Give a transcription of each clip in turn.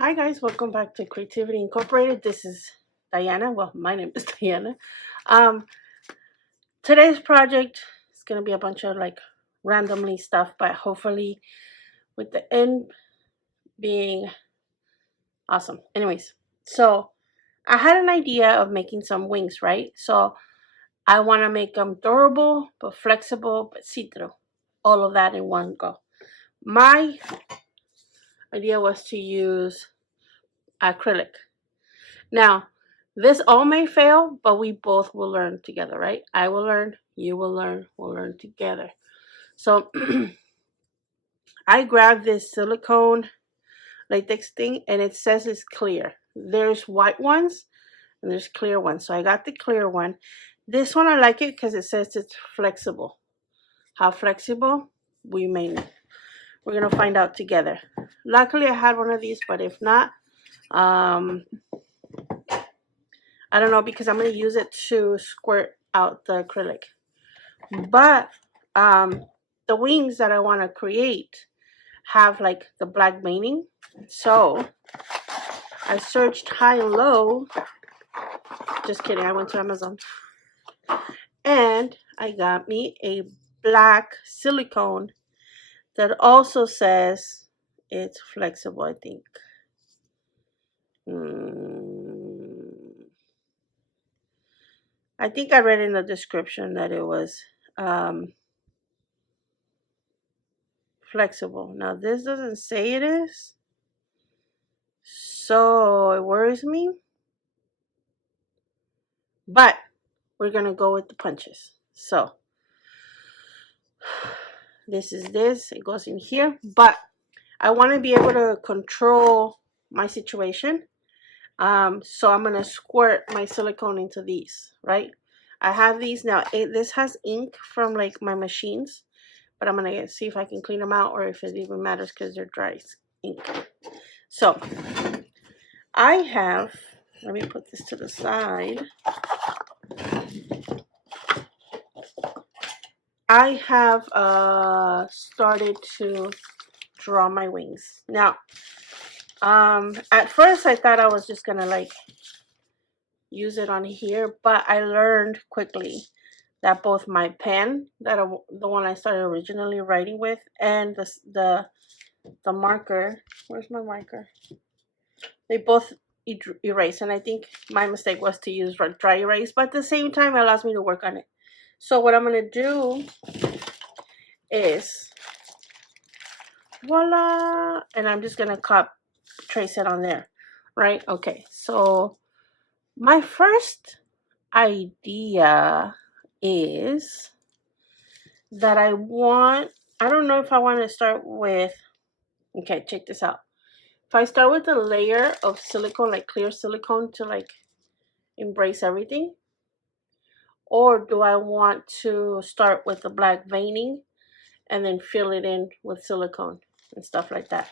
Hi guys, welcome back to Creativity Incorporated. This is Diana. Well, my name is Diana. Um, Today's project is gonna be a bunch of like randomly stuff, but hopefully with the end being awesome. Anyways, so I had an idea of making some wings, right? So I want to make them durable but flexible but see-through. All of that in one go. My idea was to use acrylic. Now, this all may fail, but we both will learn together, right? I will learn, you will learn, we'll learn together. So I grabbed this silicone latex thing and it says it's clear. There's white ones and there's clear ones. So I got the clear one. This one I like it because it says it's flexible. How flexible? We may know. We're gonna find out together. Luckily I had one of these, but if not, I don't know because I'm going to use it to squirt out the acrylic. But the wings that I want to create have like the black veining. So I searched high and low. Just kidding, I went to Amazon. And I got me a black silicone that also says it's flexible, I think. I think I read in the description that it was flexible. Now this doesn't say it is, so it worries me. But we're gonna go with the punches. So this is this. It goes in here, but I want to be able to control my situation. So I'm gonna squirt my silicone into these. Right. I have these now. This has ink from like my machines, but I'm gonna see if I can clean them out or if it even matters because they're dry ink. So I have, let me put this to the side. I have started to draw my wings. Now, at first I thought I was just gonna like use it on here, but I learned quickly that both my pen, the one I started originally writing with, and the marker, where's my marker? They both erase, and I think my mistake was to use dry erase, but at the same time it allows me to work on it. So what I'm gonna do is voila, and I'm just gonna trace it on there, right? Okay, so my first idea is that I don't know if I want to start with, okay, check this out. If I start with a layer of silicone, like clear silicone to like embrace everything, or do I want to start with the black veining and then fill it in with silicone and stuff like that?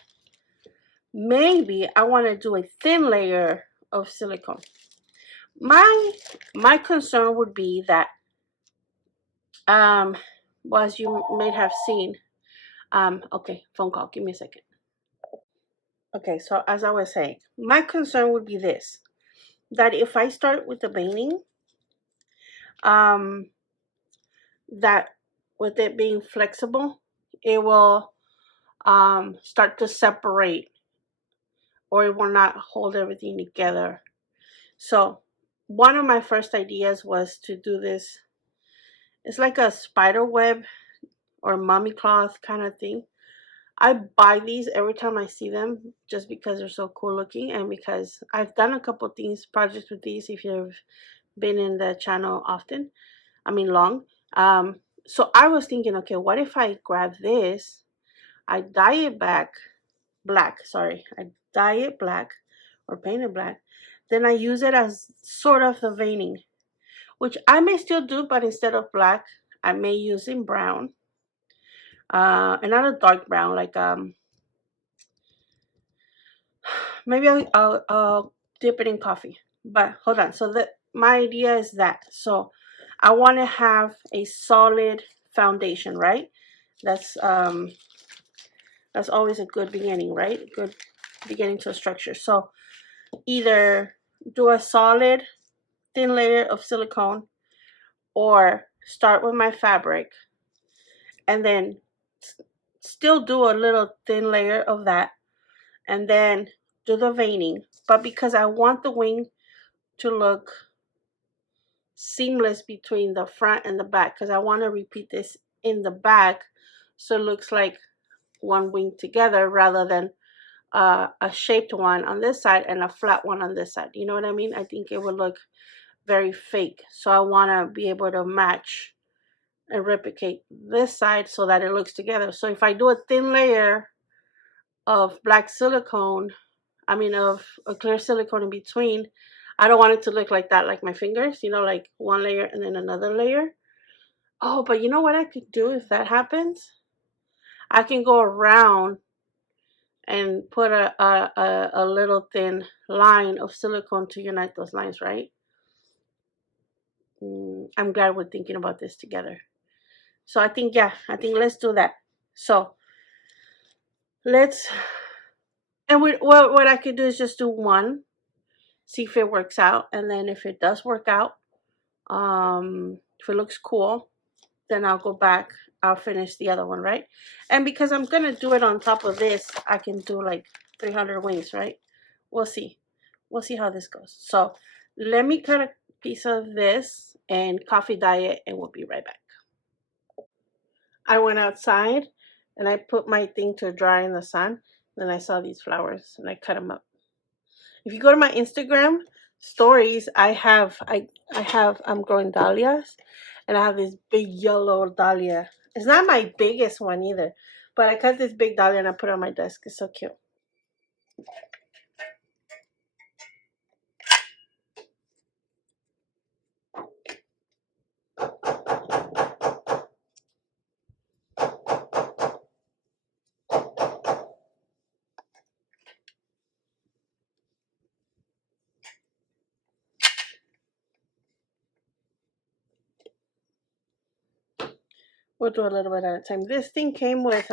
Maybe I want to do a thin layer of silicone. My concern would be that, well, as you may have seen, okay, phone call, give me a second. Okay, so as I was saying, my concern would be this, that if I start with the veining, that with it being flexible, it will start to separate, or it will not hold everything together. So one of my first ideas was to do this. It's like a spider web or mummy cloth kind of thing. I buy these every time I see them just because they're so cool looking, and because I've done a couple projects with these if you've been in the channel often. I mean long. So I was thinking, okay, what if I grab this, I dye it black, sorry. I dye it black or paint it black. Then I use it as sort of the veining, which I may still do, but instead of black, I may use in brown. And not a dark brown, like maybe I'll dip it in coffee. But hold on. So my idea is that. So I want to have a solid foundation, right? That's always a good beginning, right? Good beginning to a structure. So either do a solid thin layer of silicone or start with my fabric and then still do a little thin layer of that and then do the veining. But because I want the wing to look seamless between the front and the back, because I want to repeat this in the back so it looks like one wing together rather than a shaped one on this side and a flat one on this side. You know what I mean? I think it would look very fake. So I want to be able to match and replicate this side so that it looks together. So if I do a thin layer of black silicone, of a clear silicone in between, I don't want it to look like that, like my fingers, like one layer and then another layer. Oh, but you know what I could do if that happens? I can go around and put a little thin line of silicone to unite those lines, right? I'm glad we're thinking about this together. So I think let's do that. So let's, and what I could do is just do one, see if it works out, and then if it does work out, if it looks cool, then I'll go back, I'll finish the other one, right? And because I'm gonna do it on top of this, I can do like 300 wings, right? We'll see how this goes. So let me cut a piece of this and coffee dye it, and we'll be right back. I went outside and I put my thing to dry in the sun. Then I saw these flowers and I cut them up. If you go to my Instagram stories, I'm growing dahlias, and I have this big yellow dahlia. It's not my biggest one either, but I cut this big dahlia and I put it on my desk. It's so cute. We'll do a little bit at a time. This thing came with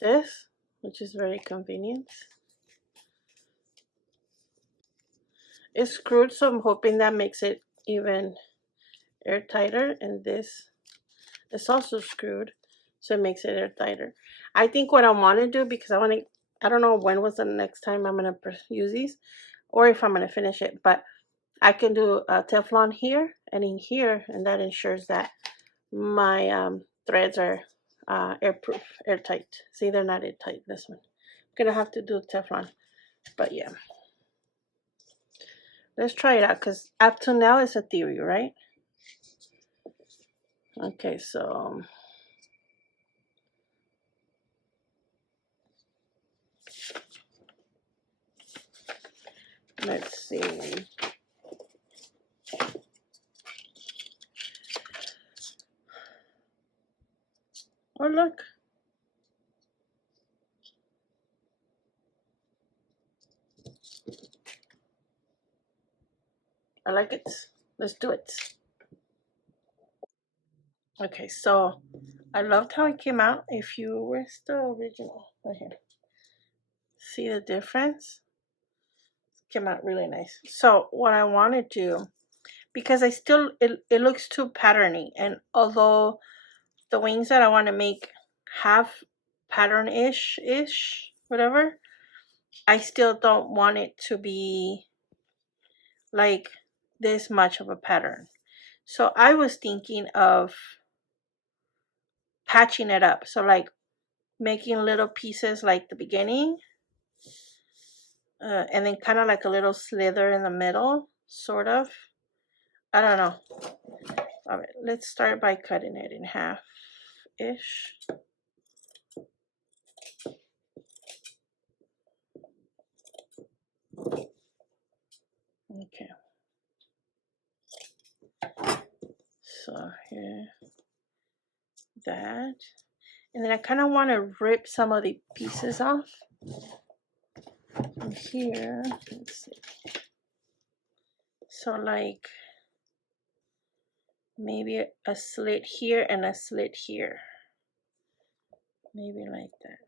this, which is very convenient. It's screwed, so I'm hoping that makes it even airtighter. And this is also screwed, so it makes it airtighter. I think what I want to do, because I don't know when was the next time I'm going to use these, or if I'm going to finish it, but I can do a Teflon here and in here, and that ensures that my threads are airproof, airtight. See, they're not airtight, this one. I'm going to have to do Teflon, but yeah. Let's try it out, because up to now it's a theory, right? Okay, so let's see. Oh, look. I like it. Let's do it. Okay, so I loved how it came out. If you were still original, right here. See the difference? Came out really nice. So what I want to do, because it looks too patterny, and although the wings that I want to make have pattern-ish, whatever, I still don't want it to be like this much of a pattern. So I was thinking of patching it up. So like making little pieces like the beginning, and then kind of like a little slither in the middle, sort of. I don't know. All right, let's start by cutting it in half-ish. Okay. So here, that. And then I kind of want to rip some of the pieces off. And here, let's see. So like maybe a slit here and a slit here. Maybe like that.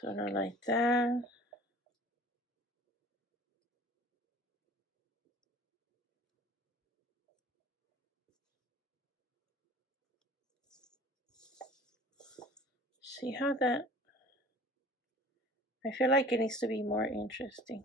Sort of like that. See how that, I feel like it needs to be more interesting.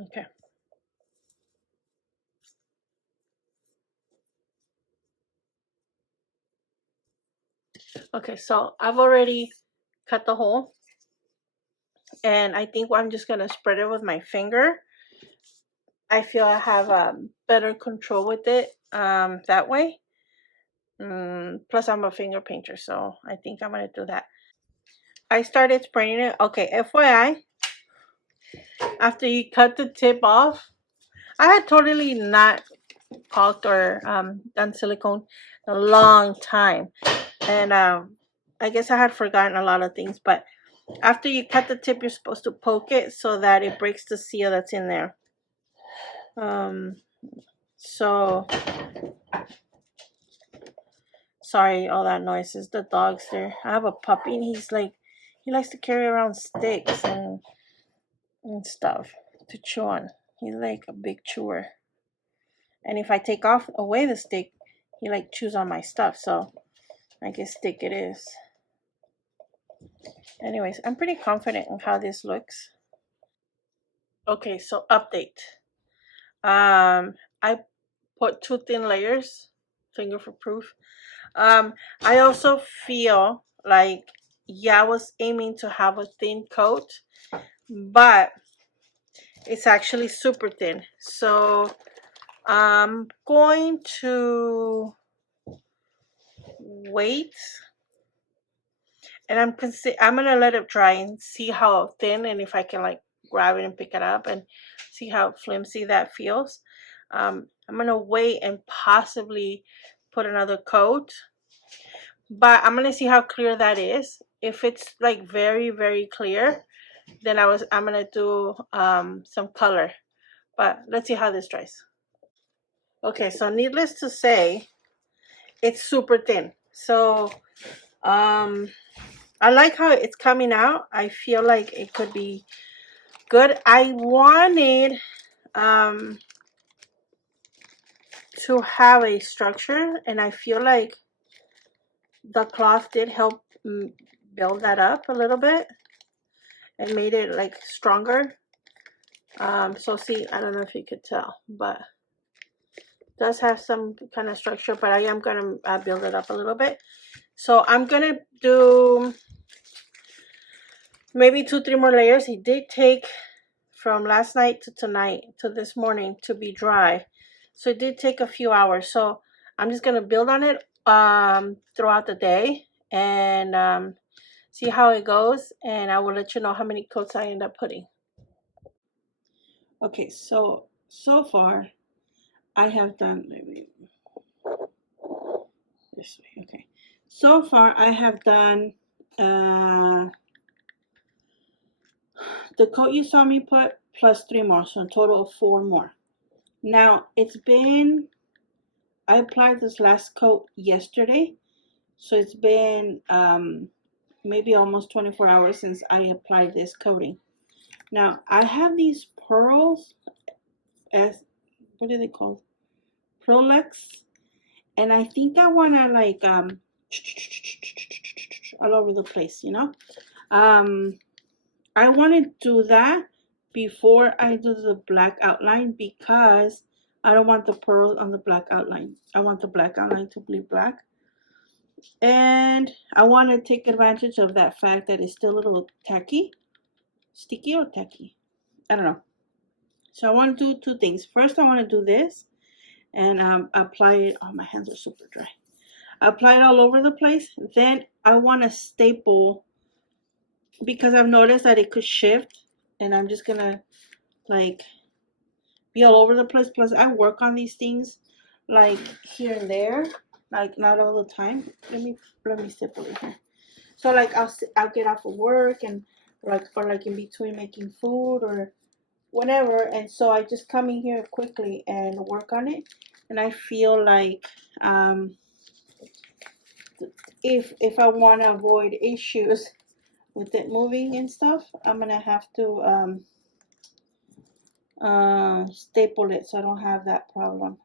Okay. Okay, so I've already cut the hole, and I think I'm just gonna spread it with my finger. I feel I have better control with it that way. Plus, I'm a finger painter, so I think I'm gonna do that. I started spraying it. Okay, FYI, after you cut the tip off, I had totally not caulked or done silicone a long time, and I guess I had forgotten a lot of things. But after you cut the tip, you're supposed to poke it so that it breaks the seal that's in there. So sorry, all that noise is the dogs there. I have a puppy, and he's like, he likes to carry around sticks and stuff to chew on. He's like a big chewer. And if I take off away the stick, he like chews on my stuff. So I guess stick it is. Anyways, I'm pretty confident in how this looks. Okay, so update. I put 2 thin layers, finger for proof. I also feel like, yeah, I was aiming to have a thin coat, but it's actually super thin. So I'm going to wait, and I'm gonna let it dry and see how thin, and if I can like grab it and pick it up and see how flimsy that feels. I'm gonna wait and possibly put another coat, but I'm gonna see how clear that is. If it's like very, very clear, then I'm gonna do some color. But let's see how this dries. Okay, so needless to say, it's super thin. So I like how it's coming out. I feel like it could be good. I wanted to have a structure, and I feel like the cloth did help build that up a little bit and made it like stronger. So see, I don't know if you could tell, but it does have some kind of structure, but I am gonna build it up a little bit. So I'm gonna do maybe 2, 3 more layers. It did take from last night to tonight to this morning to be dry, so it did take a few hours. So I'm just gonna build on it throughout the day and see how it goes, and I will let you know how many coats I end up putting. Okay, so far I have done, maybe this way. Okay, so far I have done the coat you saw me put plus 3 more, so a total of 4 more. Now I applied this last coat yesterday, so it's been maybe almost 24 hours since I applied this coating. Now I have these pearls, as what are they called? Prolex, and I think I want to like all over the place, you know. I want to do that, before I do the black outline because I don't want the pearls on the black outline. I want the black outline to be black. And I want to take advantage of that fact that it's still a little tacky, sticky or tacky. I don't know. So I want to do two things. First, I want to do this and apply it. Oh, my hands are super dry. Apply it all over the place. Then I want to staple because I've noticed that it could shift, and I'm just gonna like be all over the place. Plus, I work on these things like here and there, like not all the time. Let me staple it here. So like I'll get off of work and like or like in between making food or whatever, and so I just come in here quickly and work on it. And I feel like if I want to avoid issues with it moving and stuff, I'm gonna have to staple it so I don't have that problem.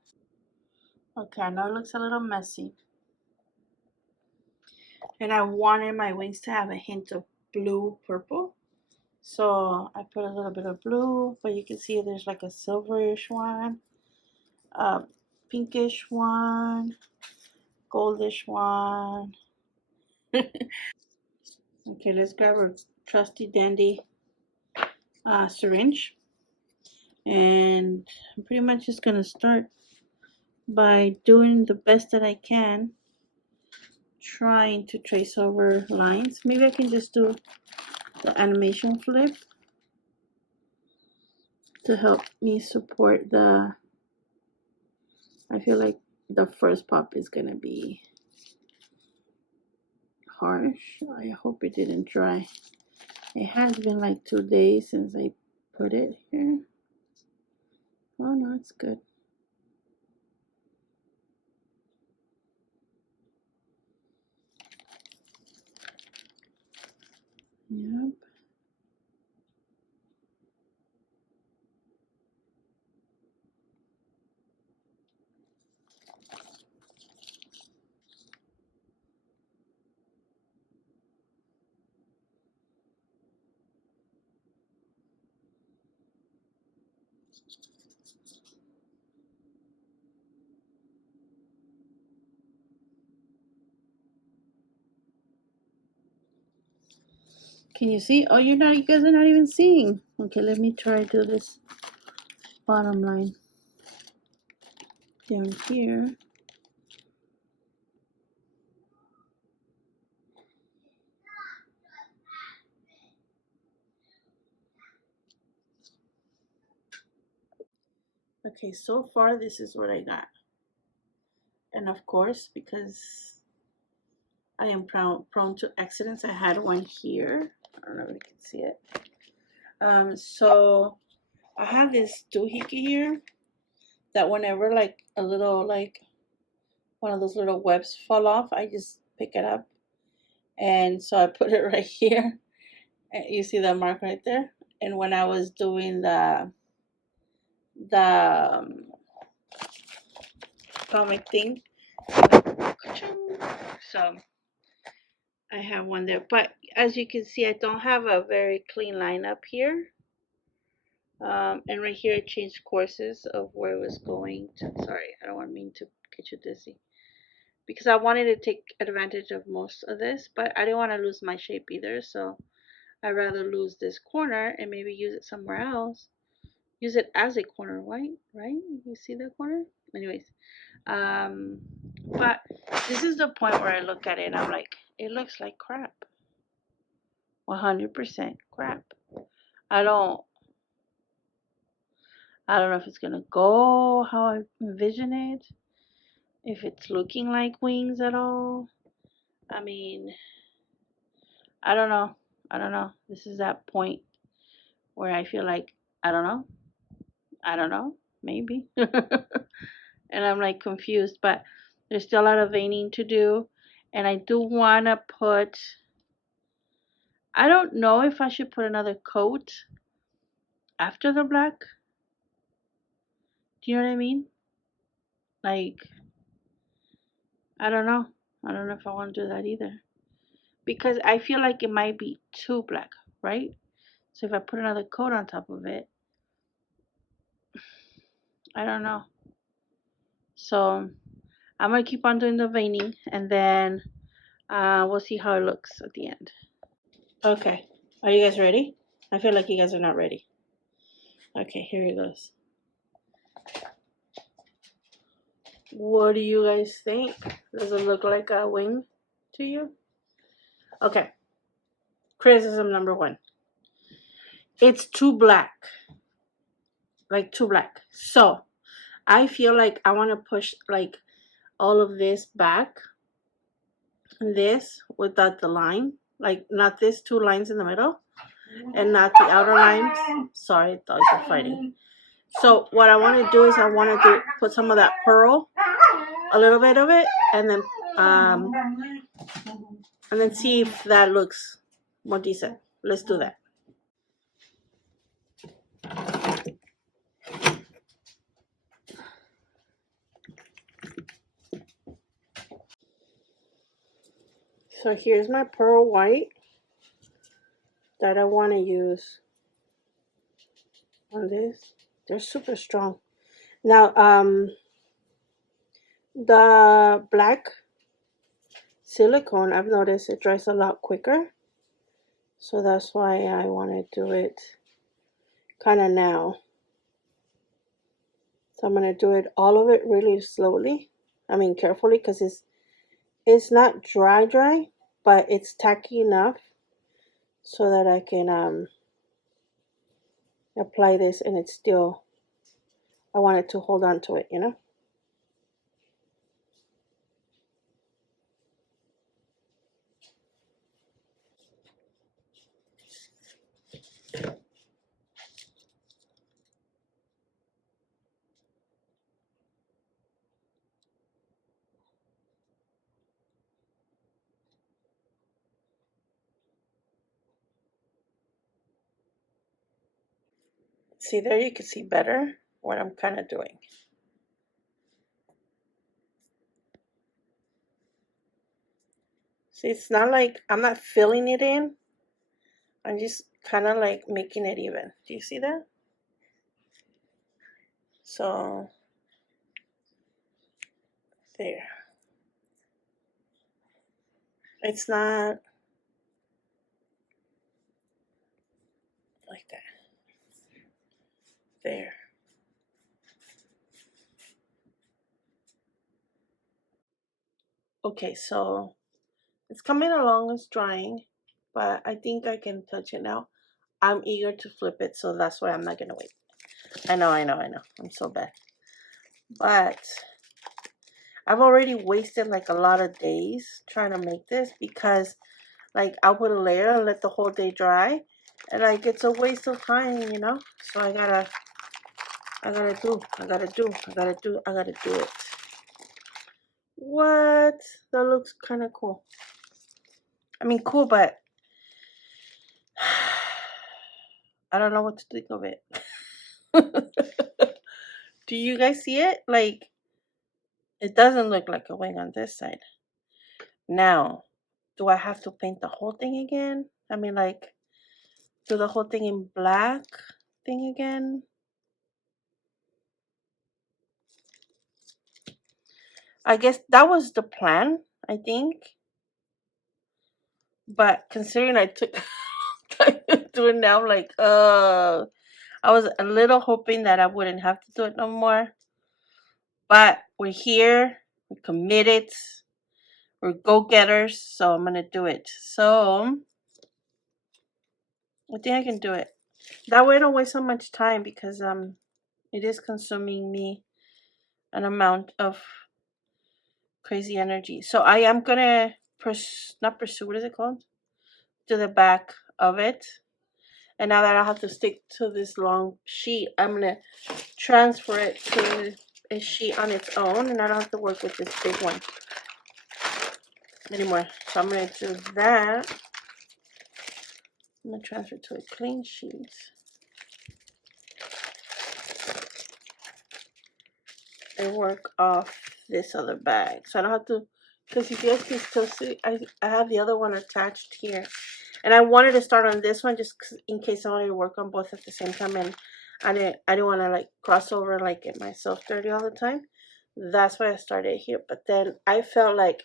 Okay, I know it looks a little messy. And I wanted my wings to have a hint of blue purple. So I put a little bit of blue, but you can see there's like a silverish one, a pinkish one, goldish one. Okay, let's grab our trusty dandy syringe. And I'm pretty much just gonna start by doing the best that I can, trying to trace over lines. Maybe I can just do the animation flip to help me support the, I feel like the first pop is gonna be harsh. I hope it didn't dry. It has been like 2 days since I put it here. Oh no, it's good. Yep. Can you see? Oh, you're not. You guys are not even seeing. Okay, let me try to do this bottom line down here. Okay, so far this is what I got. And of course, because I am prone to accidents, I had one here. I don't know if you can see it. So I have this doohickey here that whenever like a little like one of those little webs fall off, I just pick it up. And so I put it right here. And you see the mark right there. And when I was doing the comic thing, so I have one there. But as you can see, I don't have a very clean line up here. And right here, I changed courses of where it was going to. Sorry, I don't want mean to get you dizzy. Because I wanted to take advantage of most of this, but I didn't want to lose my shape either. So I'd rather lose this corner and maybe use it somewhere else. Use it as a corner, right? You see the corner? Anyways, um, but this is the point where I look at it and I'm like, it looks like crap. 100% crap. I don't I don't know if it's gonna go how I envision it, if it's looking like wings at all. I mean, I don't know. I don't know. This is that point where I feel like I don't know. I don't know. Maybe. And I'm like confused, but there's still a lot of veining to do. And I do want to put, I don't know if I should put another coat after the black. Do you know what I mean? Like, I don't know. I don't know if I want to do that either. Because I feel like it might be too black, right? So if I put another coat on top of it, I don't know. So I'm gonna keep on doing the veining, and then we'll see how it looks at the end. Okay, are you guys ready? I feel like you guys are not ready. Okay, here it goes. What do you guys think? Does it look like a wing to you? Okay, criticism number one. It's too black. Like too black. So I feel like I want to push like all of this back. This without the line. Like not this two lines in the middle. And not the outer lines. Sorry, dogs are fighting. So what I want to do is I want to put some of that pearl, a little bit of it, and then see if that looks more decent. Let's do that. So here's my pearl white that I want to use on this. They're super strong. Now, the black silicone, I've noticed it dries a lot quicker. So that's why I want to do it kind of now. So I'm going to do it, all of it really slowly. I mean, carefully, because it's not dry, but it's tacky enough so that I can apply this and it's still, I want it to hold on to it, you know? See, there you can see better what I'm kind of doing. See, it's not like I'm not filling it in. I'm just kind of like making it even. Do you see that? So, there. It's not like that. There. Okay, so it's coming along, it's drying, but I think I can touch it now. I'm eager to flip it, so that's why I'm not gonna wait. I know. I'm so bad. But I've already wasted like a lot of days trying to make this because like I'll put a layer and let the whole day dry. And like it's a waste of time, you know? So I gotta do it. What? That looks kind of cool. I mean, cool, but I don't know what to think of it. Do you guys see it? Like, it doesn't look like a wing on this side. Now, do I have to paint the whole thing again? I mean, like, do the whole thing in black thing again? I guess that was the plan, I think. But considering I took time to do it now, like, I was a little hoping that I wouldn't have to do it no more. But we're here, we're committed, we're go-getters, so I'm gonna do it. So I think I can do it. That way I don't waste so much time because it is consuming me an amount of crazy energy. So I am gonna not pursue, what is it called? To the back of it. And now that I have to stick to this long sheet, I'm gonna transfer it to a sheet on its own, and I don't have to work with this big one anymore. So I'm gonna do that. I'm gonna transfer to a clean sheet. And work off this other bag. So I don't have to, because you guys can still see, I have the other one attached here. And I wanted to start on this one just in case I wanted to work on both at the same time, and I didn't want to like cross over, like get myself dirty all the time. That's why I started here. But then I felt like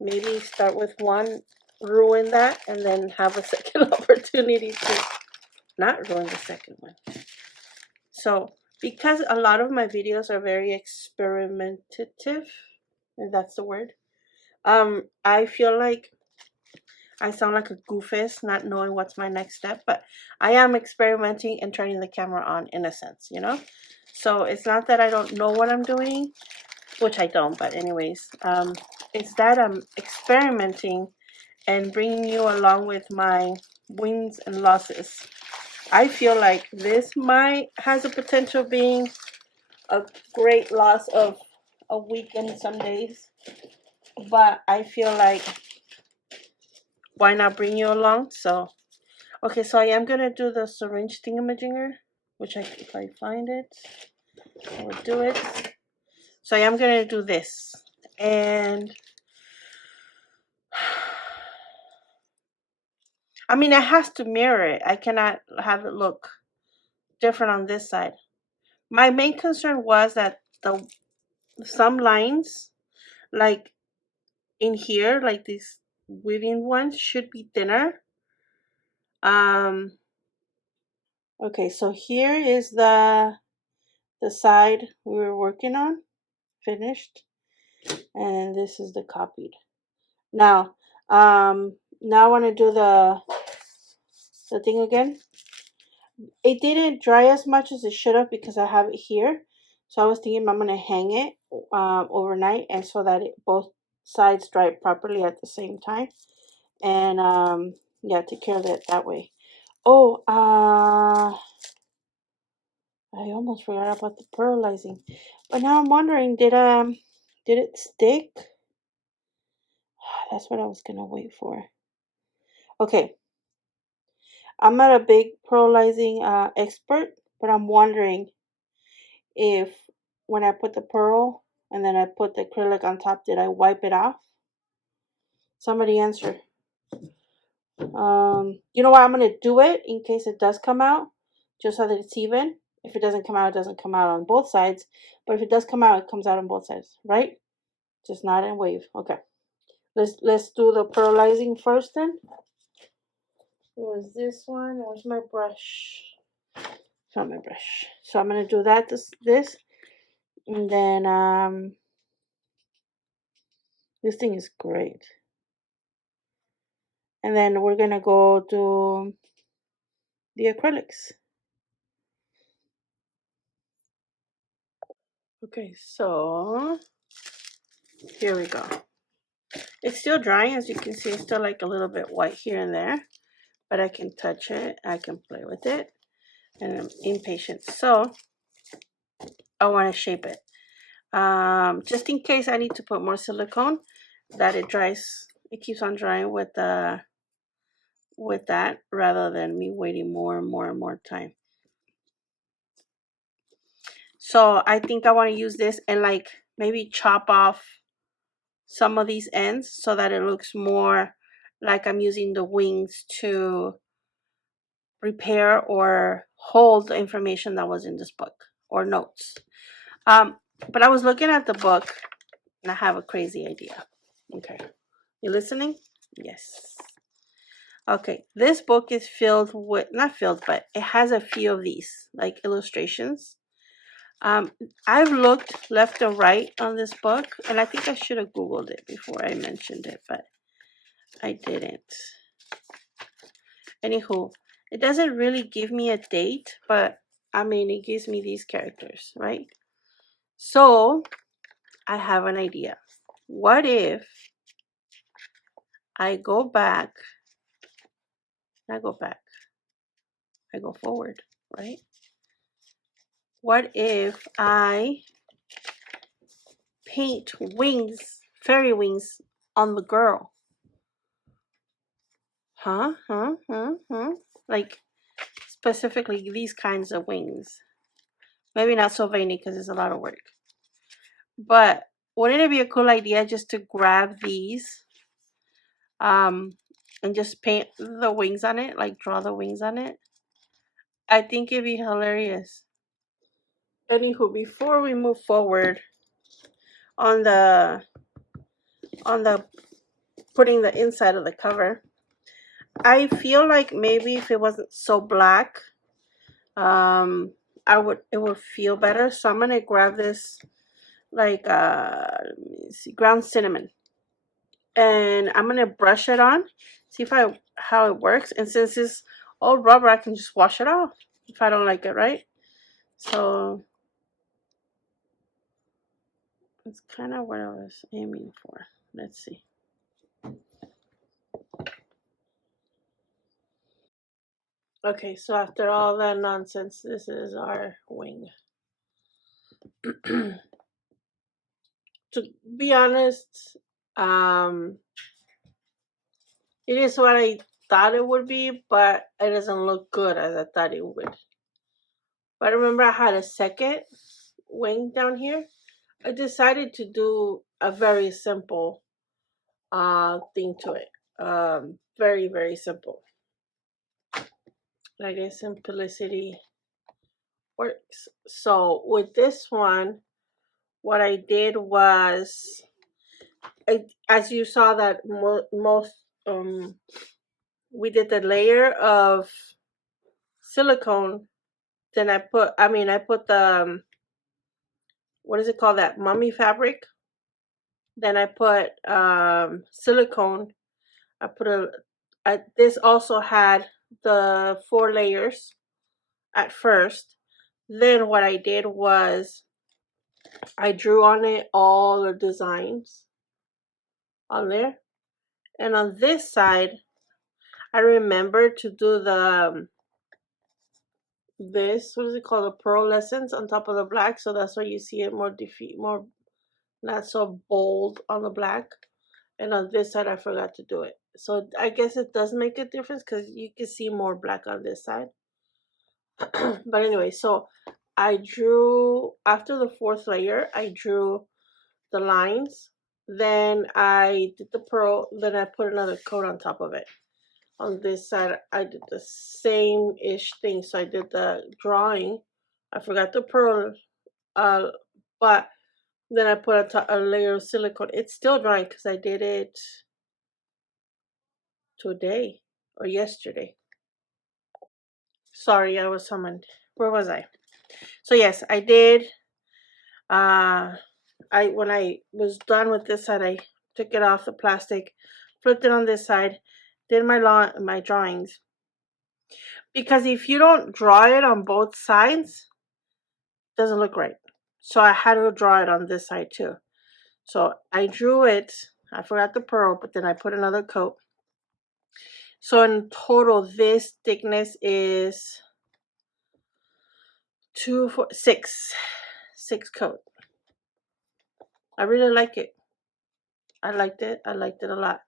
maybe start with one, ruin that, and then have a second opportunity to not ruin the second one. So because a lot of my videos are very experimentative, if that's the word, I feel like I sound like a goofus, not knowing what's my next step, but I am experimenting and turning the camera on in a sense, you know? So it's not that I don't know what I'm doing, which I don't, but anyways, it's that I'm experimenting and bringing you along with my wins and losses. I feel like this might has a potential being a great loss of a week and some days, but I feel like why not bring you along? So okay, so I am gonna do the syringe thingamajinger, which if I find it, I will do it. So I am gonna do this, and I mean it has to mirror it. I cannot have it look different on this side. My main concern was that some lines, like in here, like these weaving ones, should be thinner. Okay, so here is the side we were working on, finished, and this is the copied. Now, now I want to do the thing again. It didn't dry as much as it should have because I have it here. So I was thinking I'm gonna hang it overnight, and so that both sides dry properly at the same time. And yeah, take care of it that way. Oh, I almost forgot about the pearlizing. But now I'm wondering, did it stick? That's what I was gonna wait for. Okay, I'm not a big pearlizing expert, but I'm wondering if when I put the pearl and then I put the acrylic on top, did I wipe it off? Somebody answer. You know what? I'm gonna do it in case it does come out, just so that it's even. If it doesn't come out, it doesn't come out on both sides. But if it does come out, it comes out on both sides, right? Just not in wave. Okay. Let's do the pearlizing first then. It was this one. Where's my brush? Found my brush. So I'm gonna do that. This, and then this thing is great. And then we're gonna go to the acrylics. Okay, so here we go. It's still drying, as you can see. It's still like a little bit white here and there, but I can touch it. I can play with it, and I'm impatient. So I want to shape it. Just in case I need to put more silicone, that it dries. It keeps on drying with that, rather than me waiting more and more and more time. So I think I want to use this and like maybe chop off some of these ends so that it looks more like I'm using the wings to repair or hold the information that was in this book or notes. But I was looking at the book and I have a crazy idea. Okay. You listening? Yes. Okay. This book is filled with, not filled, but it has a few of these, like illustrations. I've looked left and right on this book, and I think I should have Googled it before I mentioned it, but I didn't. Anywho, it doesn't really give me a date, but I mean, it gives me these characters, right? So I have an idea. What if I go back, I go forward, right? What if I paint wings, fairy wings on the girl? Huh? Like specifically these kinds of wings. Maybe not so veiny because it's a lot of work. But wouldn't it be a cool idea just to grab these and just paint the wings on it, like draw the wings on it. I think it'd be hilarious. Anywho, before we move forward on the putting the inside of the cover, I feel like maybe if it wasn't so black, it would feel better. So I'm gonna grab this like let me see, ground cinnamon, and I'm gonna brush it on, see if I how it works. And since it's all rubber, I can just wash it off if I don't like it, right? So it's kind of what I was aiming for. Let's see. Okay, so after all that nonsense, this is our wing. To be honest, um, it is what I thought it would be, but it doesn't look good as I thought it would. But I remember I had a second wing down here. I decided to do a very simple thing to it. Very, very simple. I guess simplicity works. So with this one, what I did was, as you saw that most we did the layer of silicone. Then I put the what is it called, that mummy fabric. Then I put silicone. I put this also had the 4 layers at first. Then what I did was I drew on it all the designs on there. And on this side, I remember to do the this, what is it called, the pearlescence on top of the black. So that's why you see it more not so bold on the black. And on this side, I forgot to do it. So I guess it does make a difference because you can see more black on this side. But anyway, so I drew, after the 4th layer, I drew the lines. Then I did the pearl. Then I put another coat on top of it. On this side, I did the same-ish thing. So I did the drawing. I forgot the pearl, but then I put a layer of silicone. It's still drying because I did it today or yesterday. Sorry, I was summoned. Where was I? So yes, I did. When I was done with this side, I took it off the plastic, flipped it on this side, did my drawings. Because if you don't draw it on both sides, it doesn't look right. So I had to draw it on this side too. So I drew it. I forgot the pearl, but then I put another coat. So in total, this thickness is 2, 4, 6 coat. I really like it. I liked it. I liked it a lot.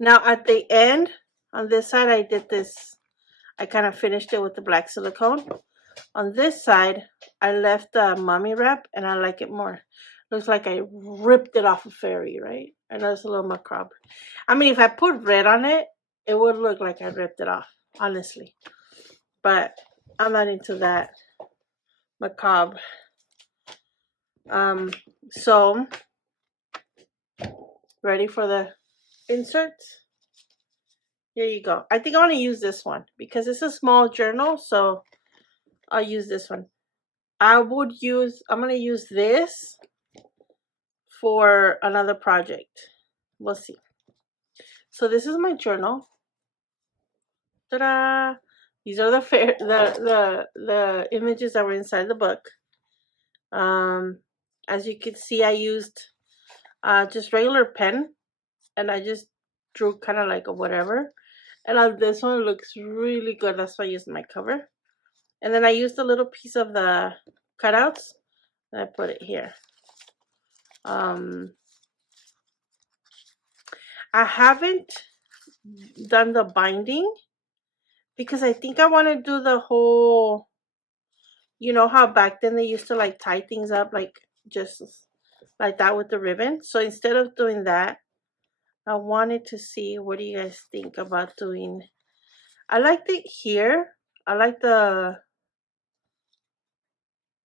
Now at the end, on this side, I did this. I kind of finished it with the black silicone. On this side, I left the mummy wrap, and I like it more. Looks like I ripped it off a fairy, right? I know it's a little macabre. I mean, if I put red on it, it would look like I ripped it off, honestly. But I'm not into that macabre. So ready for the inserts? Here you go. I think I want to use this one because it's a small journal, so I'll use this one. I'm going to use this for another project. We'll see. So this is my journal. Ta-da! These are the images that were inside the book. As you can see, I used just regular pen, and I just drew kind of like a whatever. And on this one looks really good. That's why I used my cover. And then I used a little piece of the cutouts, and I put it here. I haven't done the binding because I think I want to do the whole, you know how back then they used to like tie things up like just like that with the ribbon. So instead of doing that, I wanted to see, what do you guys think about doing? I liked it here. I like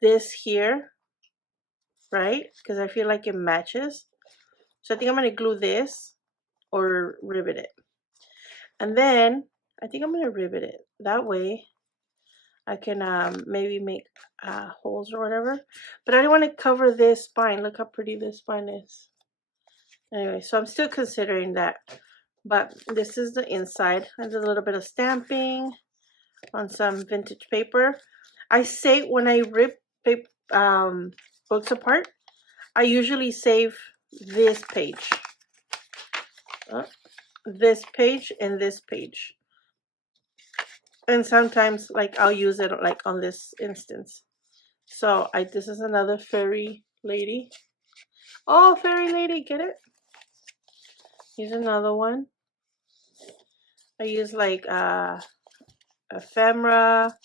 this here, right? Because I feel like it matches. So I think I'm going to glue this or rivet it. And then I think I'm going to rivet it. That way I can maybe make holes or whatever. But I don't want to cover this spine. Look how pretty this spine is. Anyway, so I'm still considering that. But this is the inside. I did a little bit of stamping on some vintage paper. I say when I rip books apart, I usually save this page. This page and this page. And sometimes like I'll use it like on this instance. So this is another fairy lady. Oh, fairy lady, get it? Here's another one. I use like ephemera,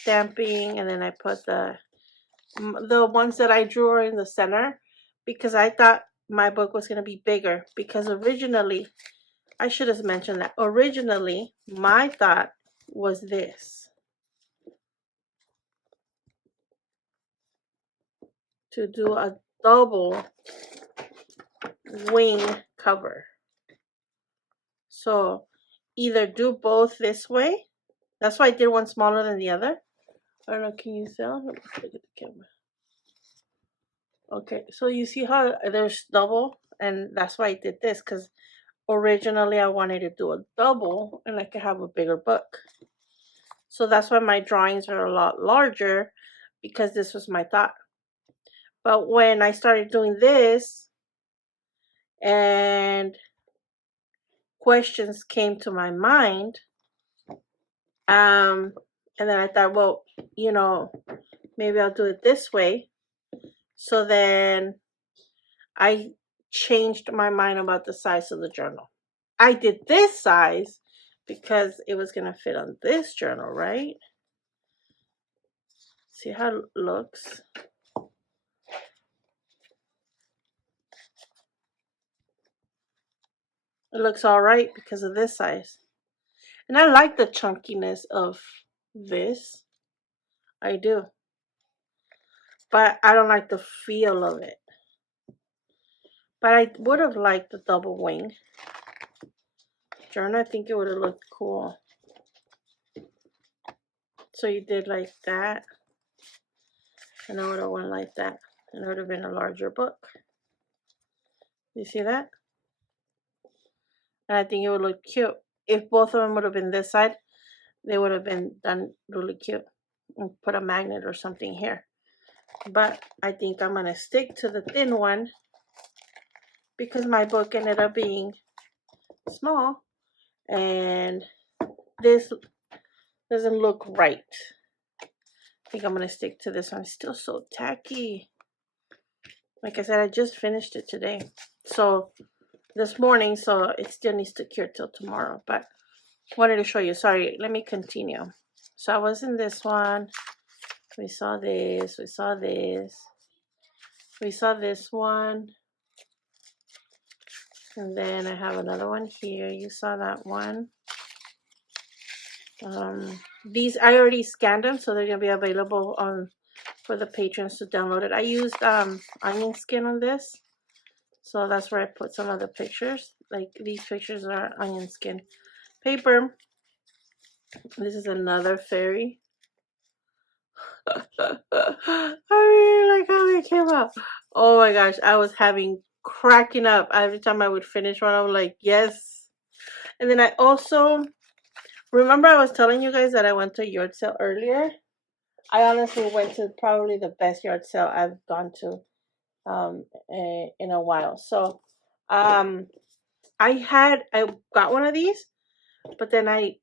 stamping, and then I put the ones that I drew are in the center because I thought my book was going to be bigger, because originally, I should have mentioned that, originally my thought was this, to do a double wing cover. So either do both this way. That's why I did one smaller than the other. I don't know, can you tell? Let me look at the camera. Okay, so you see how there's double, and that's why I did this, because originally I wanted to do a double and I could have a bigger book. So that's why my drawings are a lot larger, because this was my thought. But when I started doing this and questions came to my mind, and then I thought, well, maybe I'll do it this way. So then I changed my mind about the size of the journal. I did this size because it was going to fit on this journal, right? See how it looks? It looks all right because of this size. And I like the chunkiness of this. I do. But I don't like the feel of it. But I would have liked the double wing journal. I think it would have looked cool. So you did like that. And I would have went like that. And it would have been a larger book. You see that? And I think it would look cute. If both of them would have been this side, they would have been done really cute. And put a magnet or something here. But I think I'm going to stick to the thin one, because my book ended up being small. And this doesn't look right. I think I'm going to stick to this one. It's still so tacky. Like I said, I just finished it today. So this morning, so it still needs to cure till tomorrow. But I wanted to show you. Sorry, let me continue. So I was in this one. We saw this. We saw this. We saw this one. And then I have another one here. You saw that one. These, I already scanned them, so they're going to be available for the patrons to download it. I used onion skin on this. So that's where I put some of the pictures. Like these pictures are onion skin paper. This is another fairy. I really like how they came out. Oh my gosh, I was cracking up every time I would finish one. I was like, yes. And then I also remember I was telling you guys that I went to a yard sale earlier. I honestly went to probably the best yard sale I've gone to in a while. So I got one of these, but then I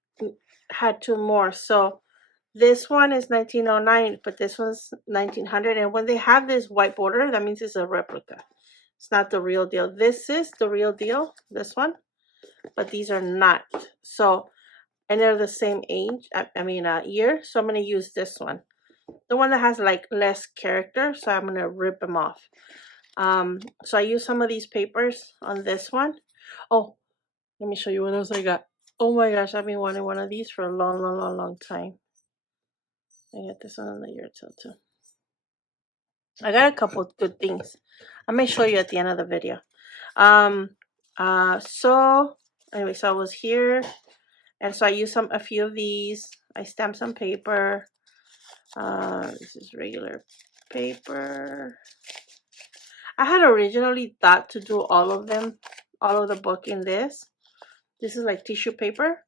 had two more. So this one is 1909, but this one's 1900. And when they have this white border, that means it's a replica. It's not the real deal. This is the real deal, this one, but these are not. So, and they're the same age, year. So I'm going to use this one. The one that has like less character, so I'm going to rip them off. So I use some of these papers on this one. Oh, let me show you what else I got. Oh my gosh, I've been wanting one of these for a long time. I got this one in the year too. I got a couple of good things. I may show you at the end of the video. Um, so anyway, so I was here, and so I used a few of these. I stamped some paper. This is regular paper. I had originally thought to do all of them, all of the book in this. This is like tissue paper,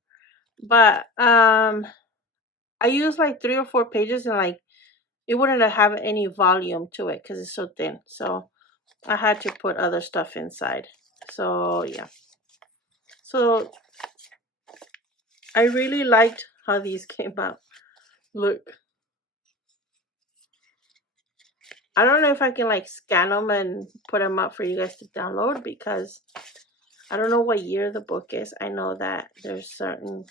but I used like 3 or 4 pages, and like it wouldn't have any volume to it because it's so thin. So I had to put other stuff inside. So yeah. So I really liked how these came out. Look. I don't know if I can like scan them and put them up for you guys to download, because I don't know what year the book is. I know that there's certain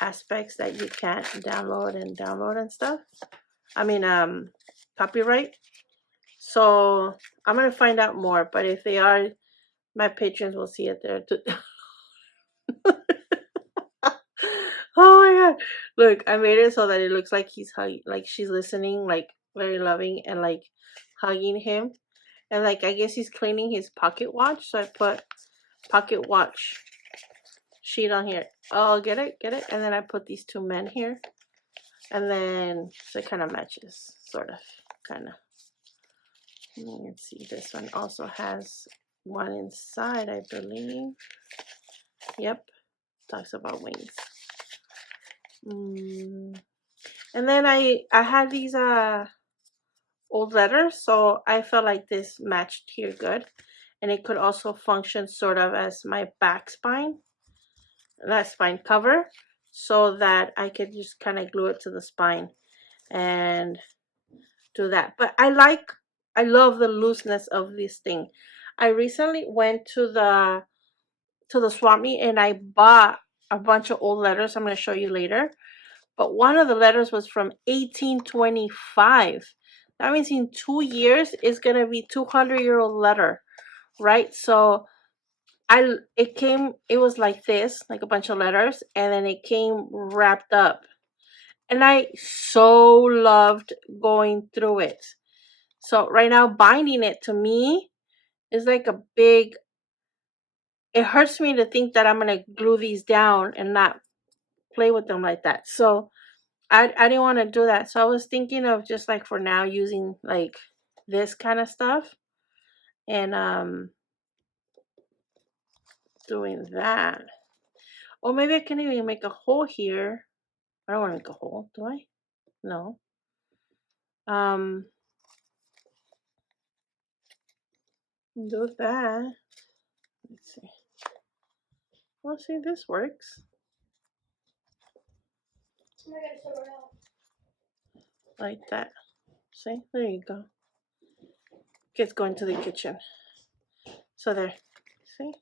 aspects that you can't download and stuff. I mean, copyright. So I'm gonna find out more. But if they are, my patrons will see it there too. Oh my god! Look, I made it so that it looks like like she's listening, like very loving and like hugging him, and like I guess he's cleaning his pocket watch. So I put pocket watch sheet on here. Oh, get it, and then I put these 2 men here, and then so it kind of matches, sort of, kind of. Let's see. This one also has one inside, I believe. Yep, talks about wings. And then I had these old letters, so I felt like this matched here good, and it could also function sort of as my back spine, that spine cover, so that I could just kind of glue it to the spine and do that. But I love the looseness of this thing. I recently went to the swap meet, and I bought a bunch of old letters. I'm going to show you later. But one of the letters was from 1825. That means in 2 years it's going to be 200-year-old letter, right? So it was like this, like a bunch of letters, and then it came wrapped up. And I so loved going through it. So right now, binding it to me is like a big, it hurts me to think that I'm going to glue these down and not play with them like that. So I didn't want to do that. So I was thinking of just like for now using like this kind of stuff, and doing that. Or maybe I can even make a hole here. I don't want to make a hole, do I? No. Do that. Let's see. Well, see, this works. Like that. See, there you go. Kids going to the kitchen. So there. See?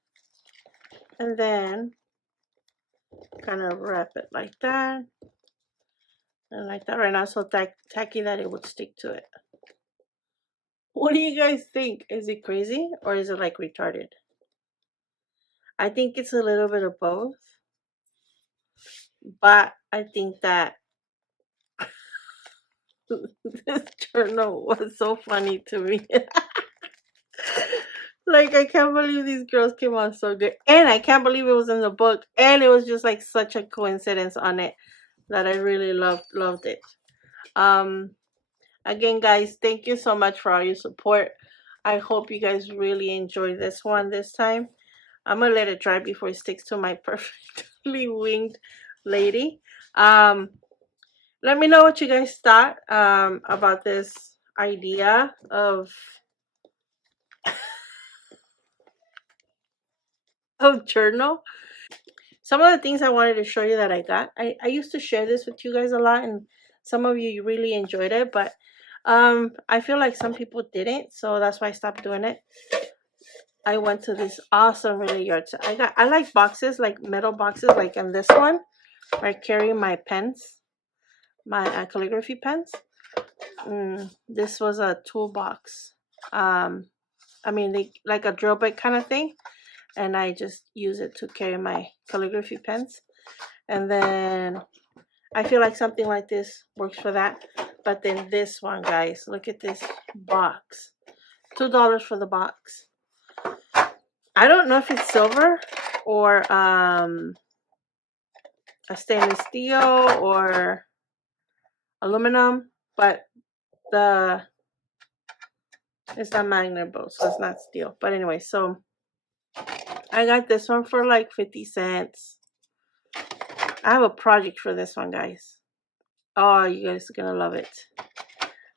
And then kind of wrap it like that. And like that right now, so tacky that it would stick to it. What do you guys think? Is it crazy or is it like retarded? I think it's a little bit of both. But I think that this journal was so funny to me. Like, I can't believe these girls came out so good. And I can't believe it was in the book. And it was just like such a coincidence on it that I really loved it. Again, guys, thank you so much for all your support. I hope you guys really enjoyed this one this time. I'm gonna let it dry before it sticks to my perfectly winged lady. Let me know what you guys thought about this idea of journal. Some of the things I wanted to show you that I got. I used to share this with you guys a lot, and some of you really enjoyed it, but I feel like some people didn't, so that's why I stopped doing it. I went to this awesome really yard sale. I like boxes, like metal boxes, like in this one, where I carry my pens, my calligraphy pens. This was a toolbox. I mean, like a drill bit kind of thing. and I just use it to carry my calligraphy pens. And then I feel like something like this works for that. But then this one, guys, look at this box. $2 for the box. I don't know if it's silver or a stainless steel or aluminum, but it's not magnetable, so it's not steel. But anyway, so I got this one for like 50 cents. I have a project for this one, guys. Oh, you guys are gonna love it.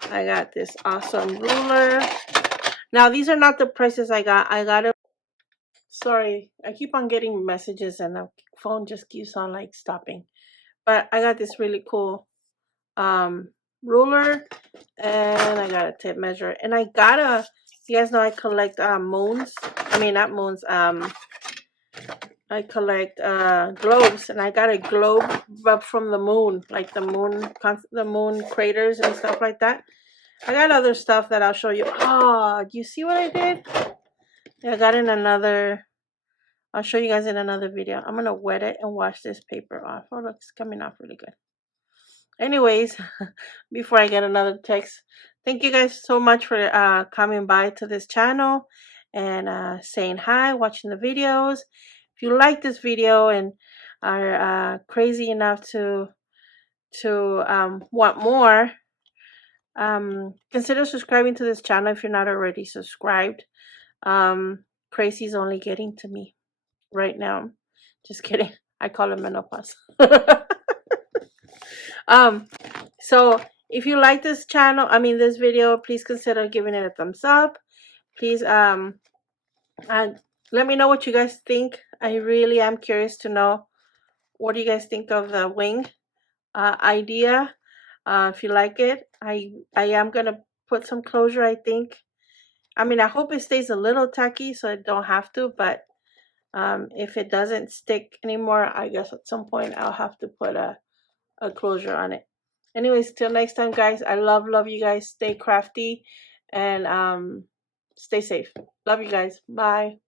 I got this awesome ruler. Now, these are not the prices I got. I got it. Sorry, I keep on getting messages and the phone just keeps on like stopping. But I got this really cool ruler, and I got a tape measure, and I got a. You guys know I collect moons. I mean, not moons. I collect globes, and I got a globe up from the moon, like the moon craters and stuff like that. I got other stuff that I'll show you. Oh, do you see what I did? Yeah, I got in another. I'll show you guys in another video. I'm gonna wet it and wash this paper off. Oh, look, it's coming off really good. Anyways, before I get another text, thank you guys so much for coming by to this channel and saying hi, watching the videos. If you like this video and are crazy enough to want more, consider subscribing to this channel if you're not already subscribed. Crazy's only getting to me right now. Just kidding. I call it menopause. So if you like this channel, this video, please consider giving it a thumbs up. Please let me know what you guys think. I really am curious to know what do you guys think of the wing idea. If you like it, I am gonna put some closure, I think. I hope it stays a little tacky so I don't have to, but if it doesn't stick anymore, I guess at some point I'll have to put a closure on it. Anyways, till next time, guys. I love you guys. Stay crafty and stay safe. Love you guys. Bye.